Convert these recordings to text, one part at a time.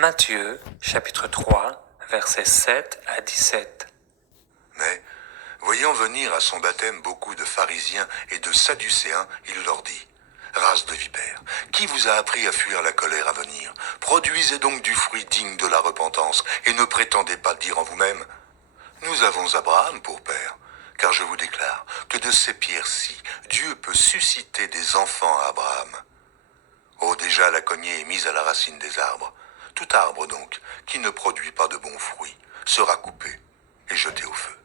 Matthieu, chapitre 3, versets 7 à 17. Mais, voyant venir à son baptême beaucoup de pharisiens et de sadducéens, il leur dit, « Race de vipères, qui vous a appris à fuir la colère à venir? Produisez donc du fruit digne de la repentance, et ne prétendez pas dire en vous-même, « Nous avons Abraham pour père ». Car je vous déclare que de ces pierres-ci, Dieu peut susciter des enfants à Abraham. Oh, déjà la cognée est mise à la racine des arbres. Tout arbre donc, qui ne produit pas de bons fruits, sera coupé et jeté au feu.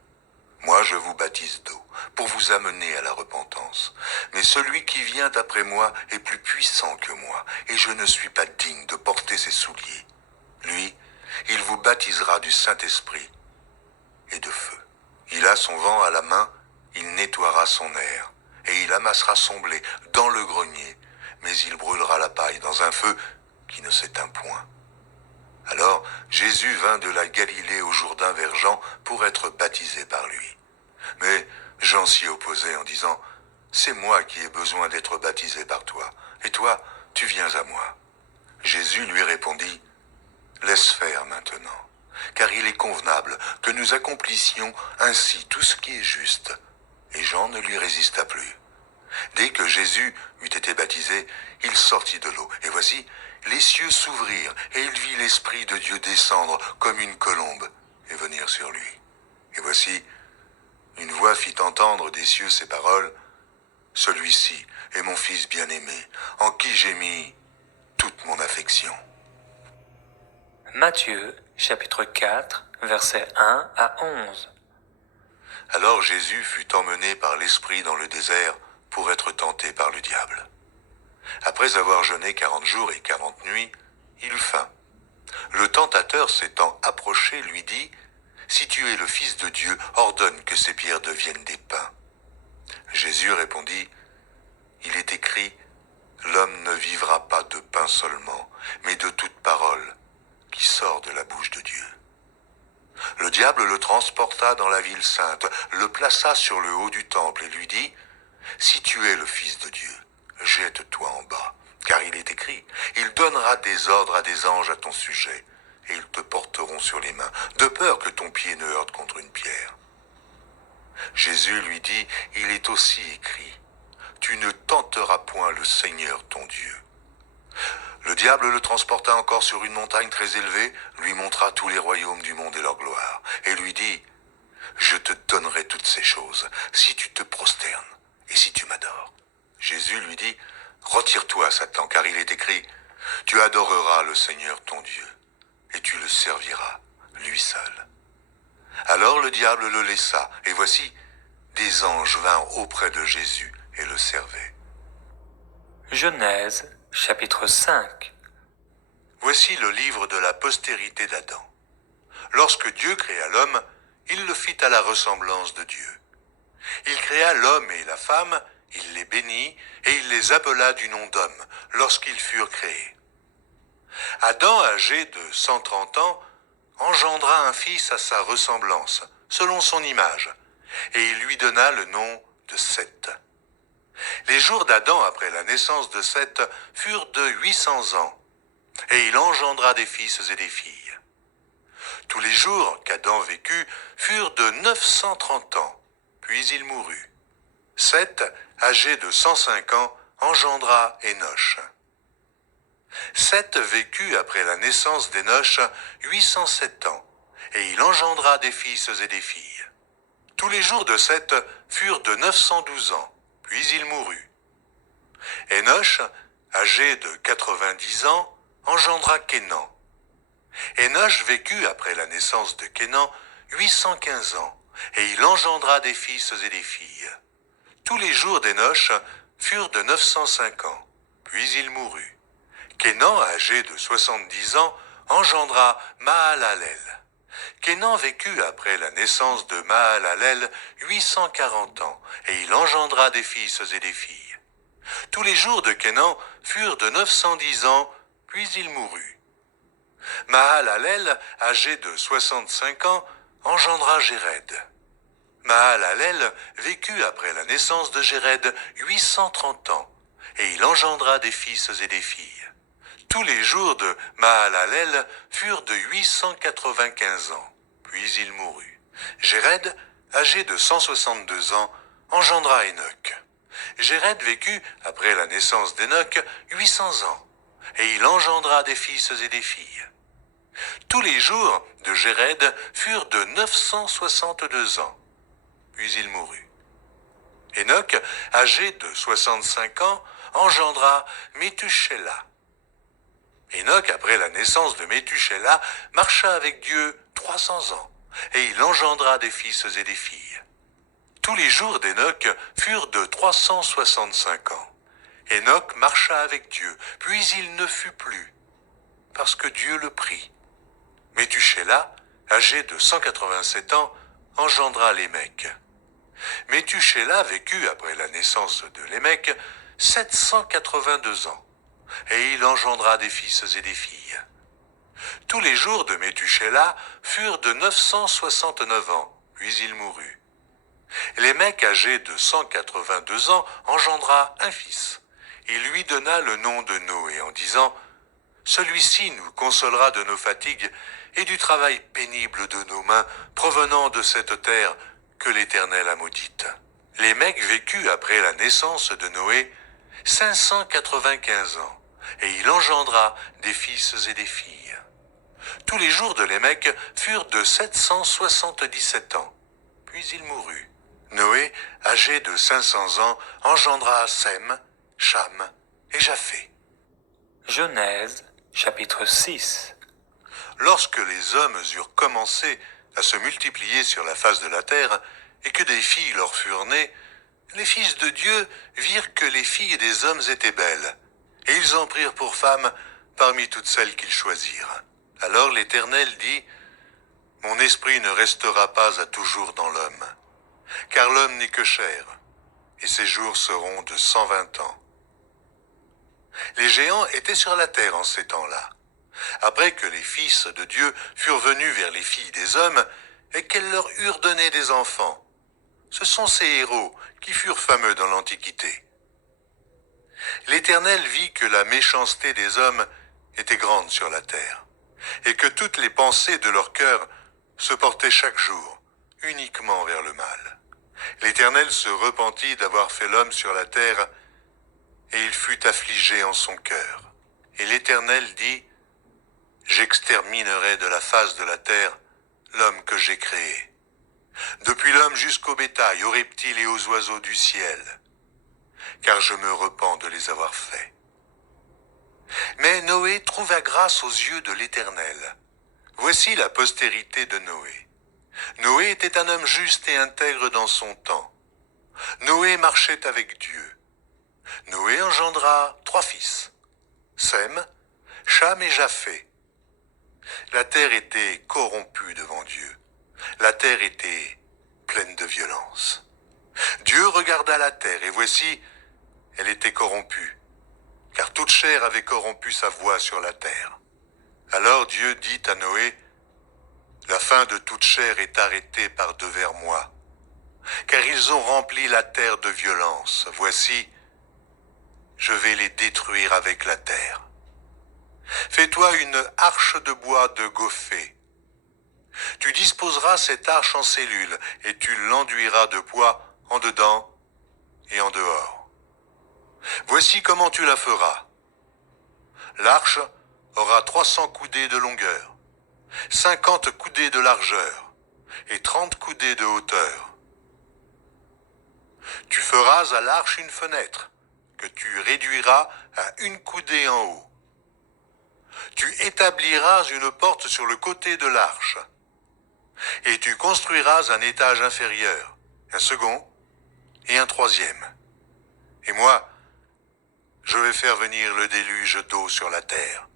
Moi je vous baptise d'eau, pour vous amener à la repentance. Mais celui qui vient après moi est plus puissant que moi, et je ne suis pas digne de porter ses souliers. Lui, il vous baptisera du Saint-Esprit et de feu. Il a son vent à la main, il nettoiera son aire, et il amassera son blé dans le grenier, mais il brûlera la paille dans un feu qui ne s'éteint point. Alors Jésus vint de la Galilée au Jourdain vers Jean pour être baptisé par lui. Mais Jean s'y opposait en disant, « C'est moi qui ai besoin d'être baptisé par toi, et toi, tu viens à moi. » Jésus lui répondit, « Laisse faire maintenant, car il est convenable que nous accomplissions ainsi tout ce qui est juste. » Et Jean ne lui résista plus. Dès que Jésus eut été baptisé, il sortit de l'eau. Et voici, les cieux s'ouvrirent, et il vit l'Esprit de Dieu descendre comme une colombe et venir sur lui. Et voici, une voix fit entendre des cieux ces paroles, « Celui-ci est mon Fils bien-aimé, en qui j'ai mis toute mon affection. » Matthieu, chapitre 4, versets 1 à 11. Alors Jésus fut emmené par l'Esprit dans le désert pour être tenté par le diable. Après avoir jeûné 40 jours et 40 nuits, il eut faim. Le tentateur s'étant approché lui dit, « Si tu es le Fils de Dieu, ordonne que ces pierres deviennent des pains. » Jésus répondit, « Il est écrit, l'homme ne vivra pas de pain seulement, mais de toute parole qui sort de la bouche de Dieu. » Le diable le transporta dans la ville sainte, le plaça sur le haut du temple et lui dit, « Si tu es le Fils de Dieu, jette-toi en bas, car il est écrit, il donnera des ordres à des anges à ton sujet, et ils te porteront sur les mains, de peur que ton pied ne heurte contre une pierre. » Jésus lui dit, « Il est aussi écrit, tu ne tenteras point le Seigneur ton Dieu. » Le diable le transporta encore sur une montagne très élevée, lui montra tous les royaumes du monde et leur gloire, et lui dit, « Je te donnerai toutes ces choses, si tu te prosternes et si tu m'adores. » Jésus lui dit, « Retire-toi, Satan, car il est écrit, tu adoreras le Seigneur ton Dieu, et tu le serviras, lui seul. » Alors le diable le laissa, et voici, des anges vinrent auprès de Jésus et le servaient. Genèse, chapitre 5. Voici le livre de la postérité d'Adam. Lorsque Dieu créa l'homme, il le fit à la ressemblance de Dieu. Il créa l'homme et la femme, il les bénit, et il les appela du nom d'homme, lorsqu'ils furent créés. Adam, âgé de 130 ans, engendra un fils à sa ressemblance, selon son image, et il lui donna le nom de Seth. Les jours d'Adam après la naissance de Seth furent de 800 ans, et il engendra des fils et des filles. Tous les jours qu'Adam vécut furent de 930 ans, puis il mourut. Seth, âgé de 105 ans, engendra Énoch. Seth vécut après la naissance d'Énoch 807 ans, et il engendra des fils et des filles. Tous les jours de Seth furent de 912 ans, puis il mourut. Énoch, âgé de 90 ans, engendra Kénan. Énoch vécut après la naissance de Kénan 815 ans, et il engendra des fils et des filles. Tous les jours d'Énoch furent de 905 ans, puis il mourut. Kénan, âgé de 70 ans, engendra Mahalalel. Kénan vécut après la naissance de Mahalalel 840 ans, et il engendra des fils et des filles. Tous les jours de Kénan furent de 910 ans, puis il mourut. Mahalalel, âgé de 65 ans, engendra Jéred. Mahalalel vécut après la naissance de Jéred 830 ans, et il engendra des fils et des filles. Tous les jours de Mahalalel furent de 895 ans, puis il mourut. Jéred, âgé de 162 ans, engendra Enoch. Jéred vécut, après la naissance d'Enoch, 800 ans, et il engendra des fils et des filles. Tous les jours de Jéred furent de 962 ans, puis il mourut. Enoch, âgé de 65 ans, engendra Méthusélah. Enoch, après la naissance de Méthusélah, marcha avec Dieu 300 ans, et il engendra des fils et des filles. Tous les jours d'Enoch furent de 365 ans. Enoch marcha avec Dieu, puis il ne fut plus, parce que Dieu le prit. Méthusélah, âgé de 187 ans, engendra Lémec. Méthusélah vécut, après la naissance de Lémec, 782 ans, et il engendra des fils et des filles. Tous les jours de Méthusélah furent de 969 ans, puis il mourut. Lémec, âgé de 182 ans, engendra un fils. Il lui donna le nom de Noé en disant « Celui-ci nous consolera de nos fatigues et du travail pénible de nos mains provenant de cette terre que l'Éternel a maudite. » Lémec vécut après la naissance de Noé 595 ans, et il engendra des fils et des filles. Tous les jours de Lémec furent de 777 ans, puis il mourut. Noé, âgé de 500 ans, engendra Sem, Cham et Japheth. Genèse, chapitre 6. Lorsque les hommes eurent commencé à se multiplier sur la face de la terre, et que des filles leur furent nées, les fils de Dieu virent que les filles des hommes étaient belles, et ils en prirent pour femmes parmi toutes celles qu'ils choisirent. Alors l'Éternel dit, « Mon esprit ne restera pas à toujours dans l'homme, car l'homme n'est que chair, et ses jours seront de 120 ans. » Les géants étaient sur la terre en ces temps-là. Après que les fils de Dieu furent venus vers les filles des hommes, et qu'elles leur eurent donné des enfants, ce sont ces héros qui furent fameux dans l'Antiquité. L'Éternel vit que la méchanceté des hommes était grande sur la terre, et que toutes les pensées de leur cœur se portaient chaque jour uniquement vers le mal. L'Éternel se repentit d'avoir fait l'homme sur la terre, et il fut affligé en son cœur. Et l'Éternel dit, « J'exterminerai de la face de la terre l'homme que j'ai créé, depuis l'homme jusqu'au bétail, aux reptiles et aux oiseaux du ciel, car je me repens de les avoir faits. » Mais Noé trouva grâce aux yeux de l'Éternel. Voici la postérité de Noé. Noé était un homme juste et intègre dans son temps. Noé marchait avec Dieu. Noé engendra 3 fils, Sem, Cham et Japheth. La terre était corrompue devant Dieu. La terre était pleine de violence. Dieu regarda la terre, et voici, elle était corrompue, car toute chair avait corrompu sa voie sur la terre. Alors Dieu dit à Noé, « La fin de toute chair est arrêtée par devers moi, car ils ont rempli la terre de violence. Voici, je vais les détruire avec la terre. Fais-toi une arche de bois de gophée. Tu disposeras cette arche en cellules, et tu l'enduiras de bois en dedans et en dehors. Voici comment tu la feras. L'arche aura 300 coudées de longueur, 50 coudées de largeur et 30 coudées de hauteur. Tu feras à l'arche une fenêtre, que tu réduiras à 1 coudée en haut. Tu établiras une porte sur le côté de l'arche, et tu construiras un étage inférieur, un second et un troisième. Et moi, je vais faire venir le déluge d'eau sur la terre,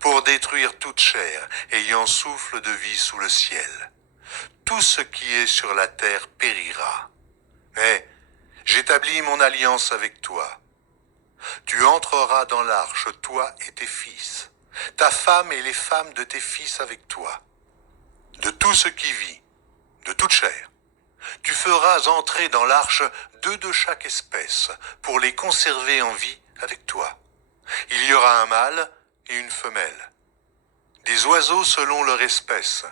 pour détruire toute chair ayant souffle de vie sous le ciel. Tout ce qui est sur la terre périra. Mais j'établis mon alliance avec toi. Tu entreras dans l'arche, toi et tes fils, ta femme et les femmes de tes fils avec toi. De tout ce qui vit, de toute chair, tu feras entrer dans l'arche 2 de chaque espèce, pour les conserver en vie avec toi. Il y aura un mâle et une femelle. Des oiseaux selon leur espèce,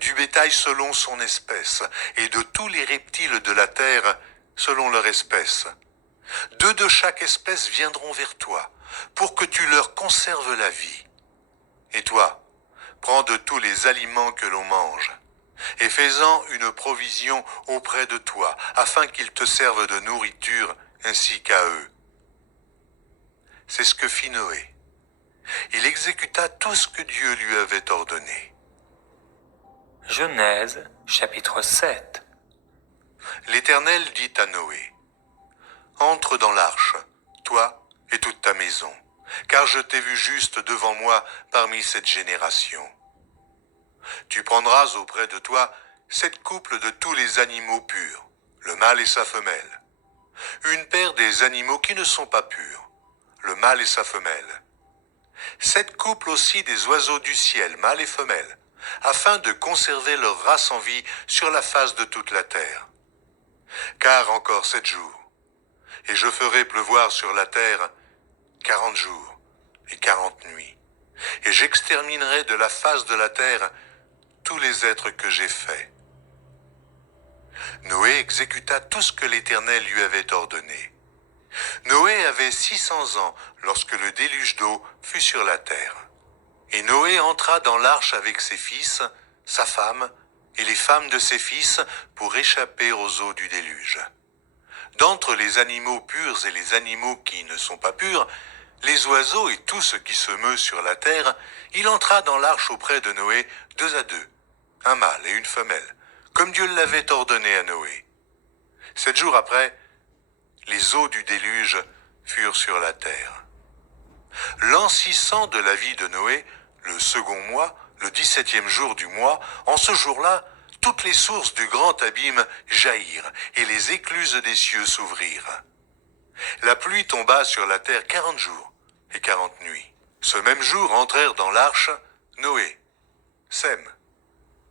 du bétail selon son espèce, et de tous les reptiles de la terre selon leur espèce. 2 de chaque espèce viendront vers toi, pour que tu leur conserves la vie. Et toi, prends de tous les aliments que l'on mange, et fais-en une provision auprès de toi, afin qu'ils te servent de nourriture ainsi qu'à eux. C'est ce que fit Noé. Il exécuta tout ce que Dieu lui avait ordonné. Genèse chapitre 7. L'Éternel dit à Noé, « Entre dans l'arche, toi et toute ta maison, car je t'ai vu juste devant moi parmi cette génération. Tu prendras auprès de toi 7 couples de tous les animaux purs, le mâle et sa femelle, une paire des animaux qui ne sont pas purs, le mâle et sa femelle, 7 couples aussi des oiseaux du ciel, mâles et femelles, afin de conserver leur race en vie sur la face de toute la terre. Car encore 7 jours, et je ferai pleuvoir sur la terre 40 jours et 40 nuits, et j'exterminerai de la face de la terre tous les êtres que j'ai faits. » Noé exécuta tout ce que l'Éternel lui avait ordonné. Noé avait 600 ans lorsque le déluge d'eau fut sur la terre. Et Noé entra dans l'arche avec ses fils, sa femme et les femmes de ses fils pour échapper aux eaux du déluge. D'entre les animaux purs et les animaux qui ne sont pas purs, les oiseaux et tout ce qui se meut sur la terre, il entra dans l'arche auprès de Noé 2 à 2, un mâle et une femelle, comme Dieu l'avait ordonné à Noé. 7 jours après, les eaux du déluge furent sur la terre. L'an 600 de la vie de Noé, le second mois, le 17e jour du mois, en ce jour-là, toutes les sources du grand abîme jaillirent, et les écluses des cieux s'ouvrirent. La pluie tomba sur la terre 40 jours et 40 nuits. Ce même jour entrèrent dans l'arche Noé, Sem,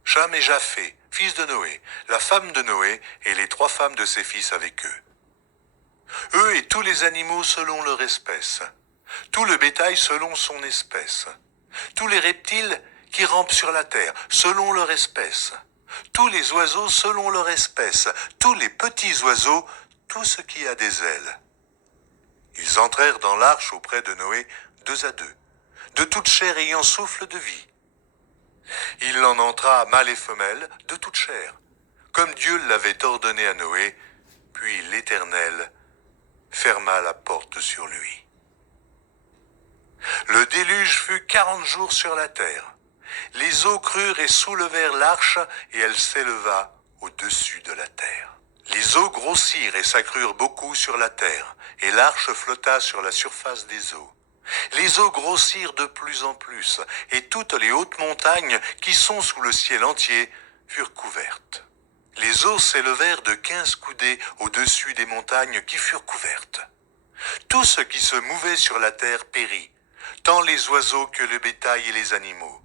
Cham et Japheth, fils de Noé, la femme de Noé et les 3 femmes de ses fils avec eux. Eux et tous les animaux selon leur espèce, tout le bétail selon son espèce, tous les reptiles qui rampent sur la terre selon leur espèce, tous les oiseaux selon leur espèce, tous les petits oiseaux, tout ce qui a des ailes. Ils entrèrent dans l'arche auprès de Noé 2 à 2, de toute chair ayant souffle de vie. Il en entra mâle et femelle de toute chair, comme Dieu l'avait ordonné à Noé, puis l'Éternel ferma la porte sur lui. Le déluge fut 40 jours sur la terre. Les eaux crurent et soulevèrent l'arche, et elle s'éleva au-dessus de la terre. Les eaux grossirent et s'accrurent beaucoup sur la terre, et l'arche flotta sur la surface des eaux. Les eaux grossirent de plus en plus, et toutes les hautes montagnes qui sont sous le ciel entier furent couvertes. Les eaux s'élevèrent de 15 coudées au-dessus des montagnes qui furent couvertes. Tout ce qui se mouvait sur la terre périt, tant les oiseaux que le bétail et les animaux,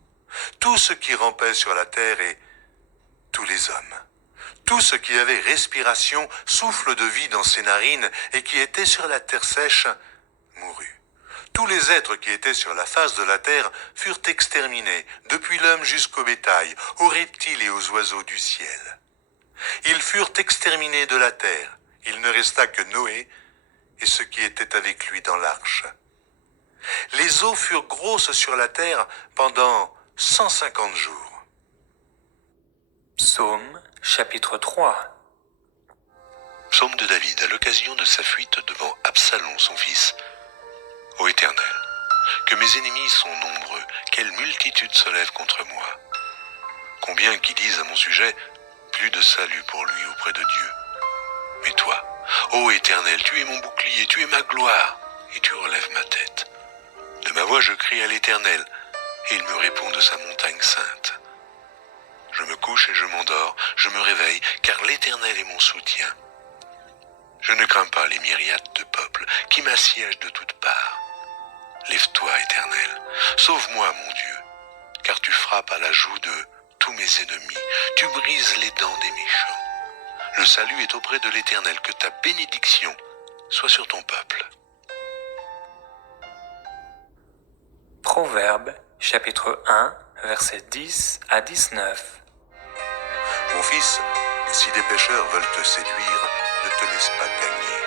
tout ce qui rampait sur la terre et tous les hommes. Tout ce qui avait respiration, souffle de vie dans ses narines et qui était sur la terre sèche, mourut. Tous les êtres qui étaient sur la face de la terre furent exterminés, depuis l'homme jusqu'au bétail, aux reptiles et aux oiseaux du ciel. Ils furent exterminés de la terre. Il ne resta que Noé et ceux qui étaient avec lui dans l'arche. Les eaux furent grosses sur la terre pendant 150 jours. Psaume chapitre 3. Psaume de David à l'occasion de sa fuite devant Absalom son fils. Ô Éternel, que mes ennemis sont nombreux, quelle multitude se lève contre moi. Combien qui disent à mon sujet, plus de salut pour lui auprès de Dieu. Mais toi, ô Éternel, tu es mon bouclier, tu es ma gloire, et tu relèves ma tête. De ma voix je crie à l'Éternel, et il me répond de sa montagne sainte. Je me couche et je m'endors, je me réveille, car l'Éternel est mon soutien. Je ne crains pas les myriades de peuples qui m'assiègent de toutes parts. Lève-toi, Éternel, sauve-moi, mon Dieu, car tu frappes à la joue de tous mes ennemis, tu brises les dents des méchants. Le salut est auprès de l'Éternel, que ta bénédiction soit sur ton peuple. Proverbe, chapitre 1, versets 10 à 19. Mon fils, si des pécheurs veulent te séduire, ne te laisse pas gagner.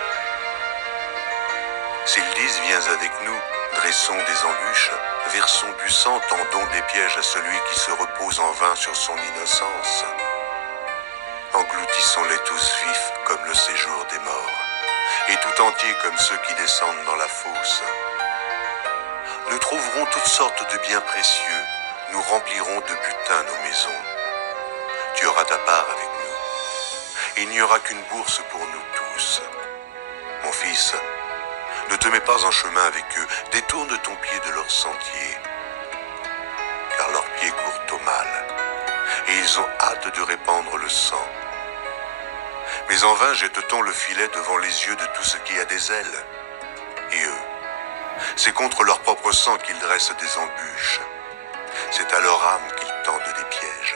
S'ils disent viens avec nous, dressons des embûches, versons du sang, tendons des pièges à celui qui se repose en vain sur son innocence. Engloutissons-les tous vifs comme le séjour des morts, et tout entiers comme ceux qui descendent dans la fosse. Nous trouverons toutes sortes de biens précieux, nous remplirons de butin nos maisons. Tu auras ta part avec nous. Il n'y aura qu'une bourse pour nous tous. Mon fils, ne te mets pas en chemin avec eux, détourne ton pied de leur sentier, car leurs pieds courent au mal, et ils ont hâte de répandre le sang. Mais en vain jette-t-on le filet devant les yeux de tout ce qui a des ailes. Et eux, c'est contre leur propre sang qu'ils dressent des embûches. C'est à leur âme qu'ils tendent des pièges.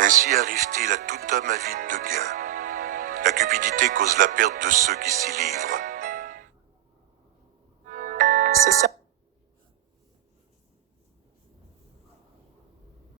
Ainsi arrive-t-il à tout homme avide de gain. La cupidité cause la perte de ceux qui s'y livrent. C'est ça.